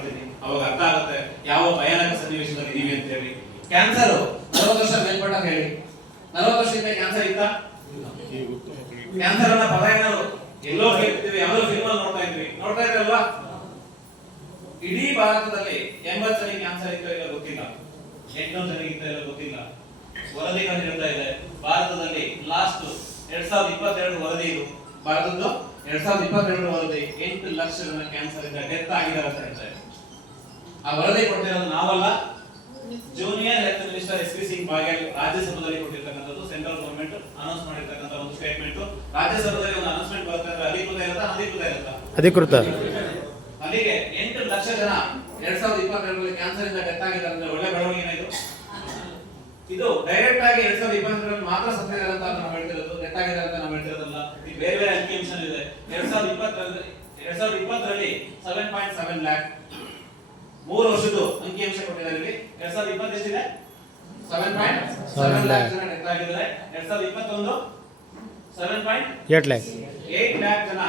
ಮಾಡ್ತೀನಿ, ಅವಾಗ ಅರ್ಥ ಆಗುತ್ತೆ ಯಾವ ಭಯಾನಕ ಸನ್ನಿವೇಶದಲ್ಲಿ ಇದೀವಿ ಅಂತ ಹೇಳಿ. ಕ್ಯಾನ್ಸರ್ 40 ವರ್ಷ ಮೇಲ್ಪಟ್ಟ ಹೇಳಿ, 40 ವರ್ಷದಿಂದ ಕ್ಯಾನ್ಸರ್ ಇತ್ತ? ಕ್ಯಾನ್ಸರ್ ಅನ್ನ ಪದ ಏನಾದ್ರು ಎಲ್ಲೋ ಕೇಳ್ತೀವಿ, ಯಾವ್ದೋ ಫಿಲ್ಮ್ ಅಲ್ಲಿ ನೋಡ್ತಾ ಇದ್ರಲ್ವಾ? ಇಡೀ ಭಾರತದಲ್ಲಿ 80 ಜನಕ್ಕೆ ಕ್ಯಾನ್ಸರ್ ಇತ್ತು ಇಲ್ಲ ಗೊತ್ತಿಲ್ಲ, 800 ಜನಕ್ಕೆ ಇತ್ತು ಇಲ್ಲ ಗೊತ್ತಿಲ್ಲ. ವರದಿ ಕಂಡಿಡ್ತಾ ಇದೆ ಭಾರತದಲ್ಲಿ ಲಾಸ್ಟ್ 2022 ವರದಿ ಇದು, ಭಾರತದ್ದು 2022 ವರದಿ 8 ಲಕ್ಷ ಜನ ಕ್ಯಾನ್ಸರ್ ಇಂದ ಡೆತ್ ಆಗಿದ್ದಾರೆ ಅಂತ ಹೇಳ್ತಾರೆ. ಆ ವರದಿ ಕೊಟ್ಟಿರೋದು ನಾವಲ್ಲ, junior health minister S P Singh Baghel ರಾಜ್ಯಸಭೆಯಲ್ಲಿ ಕೊಟ್ಟಿರ್ತಕ್ಕಂಥದ್ದು. ಸೆಂಟ್ರಲ್ ಗವರ್ನಮೆಂಟ್ ಅನೌನ್ಸ್ ಮಾಡಿರ್ತಕ್ಕಂಥ ಒಂದು ಸ್ಟೇಟ್ಮೆಂಟ್. ರಾಜ್ಯಸಭೆಯಲ್ಲಿ ಒಂದು ಅನೌನ್ಸ್ಮೆಂಟ್ ಬರುತ್ತೆ ಅಂದ್ರೆ ಅಧಿಕೃತ ಇರುತ್ತಾ ಅನಧಿಕೃತ ಇರುತ್ತಾ? ಅಧಿಕೃತ. ಅಲ್ಲಿಗೆ 8 ಲಕ್ಷ ಜನ 2022ರಲ್ಲಿ ಕ್ಯಾನ್ಸರ್ ಇಂದ ಡೆತ್ ಆಗಿದ್ದಾರೆ ಅಂದ್ರೆ ಒಳ್ಳೆ ಬೆಳವಣಿಗೆ ಇದು. ಇದು ಡೈರೆಕ್ಟ್ ಆಗಿ 2022ರಲ್ಲಿ ಮಾತ್ರ ಸತ್ತಿದ್ದಾರೆ ಅಂತ ನಾವು ಹೇಳ್ತಿರೋದು, ಡೆತ್ ಆಗಿದ್ದಾರೆ ಅಂತ ನಾವು ಹೇಳ್ತಿರೋದಲ್ಲ. ಈ ಬೇರೆ ಬೇರೆ ಅಂಕಿಅಂಶ ಇದೆ. 2020ರಲ್ಲಿ 7.7 ಲ್ಯಾಕ್ 3 ವರ್ಷದ್ದು ಅಂಕಿಅಂಶ ಕೊಟ್ಟಿದ್ದಾರೆ ಇಲ್ಲಿ. 2020 ಎಷ್ಟಿದೆ? 7.7 ಲ್ಯಾಕ್ ಜನ ಡೆತ್ ಆಗಿದ್ದಾರೆ. 2021 7.8 ಲ್ಯಾಕ್ ಜನ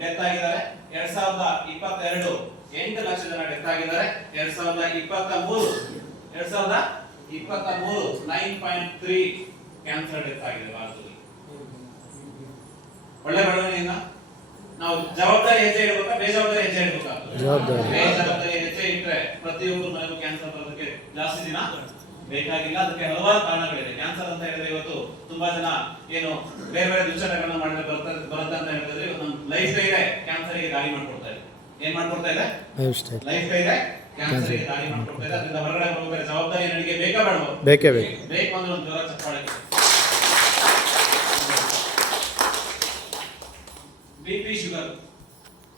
ಡೆತ್ ಆಗಿದ್ದಾರೆ. 2022 8 ಲಕ್ಷ ಜನ ಡೆತ್ ಆಗಿದ್ದಾರೆ. 2023 9.3 ಕ್ಯಾನ್ಸರ್ ಡೆತ್ ಆಗಿದೆ ಭಾರತದಲ್ಲಿ. ಒಳ್ಳೆ ಬೆಳವಣಿಗೆಯಿಂದ ನಾವು ಜವಾಬ್ದಾರಿ ಹೆಜ್ಜೆ ಇಡಬೇಕಾ ಬೇಜವಾಬ್ದಾರಿ ಹೆಜ್ಜೆ ಇಡಬೇಕಾ? ಬೇಜವಾಬ್ದಾರಿ ಹೆಜ್ಜೆ ಇಟ್ರೆ ಪ್ರತಿಯೊಬ್ಬರ ಮನೆಗೂ ಕ್ಯಾನ್ಸರ್ ಬರೋದಕ್ಕೆ ಜಾಸ್ತಿ ದಿನ ಬೇಕಾಗಿಲ್ಲ. ಅದಕ್ಕೆ ಹಲವಾರು ಕಾರಣಗಳಿದೆ. ಕ್ಯಾನ್ಸರ್ ಅಂತ ಹೇಳಿದ್ರೆ ಇವತ್ತು ತುಂಬಾ ಜನ ಏನು ಬೇರೆ ಬೇರೆ ದುಶ್ಚಟಗಳನ್ನ ಮಾಡಿದ್ರೆ ಬರುತ್ತೆ ಅಂತ ಹೇಳಿದ್ರೆ ಇವತ್ತು ನಮ್ಮ ಲೈಫ್ ಸ್ಟೈಲ್ ಕ್ಯಾನ್ಸರ್ ಗೆ ದಾರಿ ಮಾಡ್ಕೊಡ್ತಾ ಇದೆ. ಏನ್ ಮಾಡ್ಕೊಡ್ತಾ ಇದೆ? ಲೈಫ್ ಸ್ಟೈಲ್ ಕ್ಯಾನ್ಸರ್ ಗೆ ದಾರಿ ಮಾಡ್ಕೊಡ್ತಾ ಇದೆ. ಅದರಿಂದ ಹೊರಗಡೆ ಹೋಗಬೇಕಾದ್ರೆ ಜವಾಬ್ದಾರಿ ನನಗೆ ಬೇಕಾ ಬೇಡವಾ? ಬೇಕೇ ಬೇಕು ಅಂದ್ರೆ ಒಂದು ಜೋರ ಚಪ್ಪಾಳೆ. BP sugar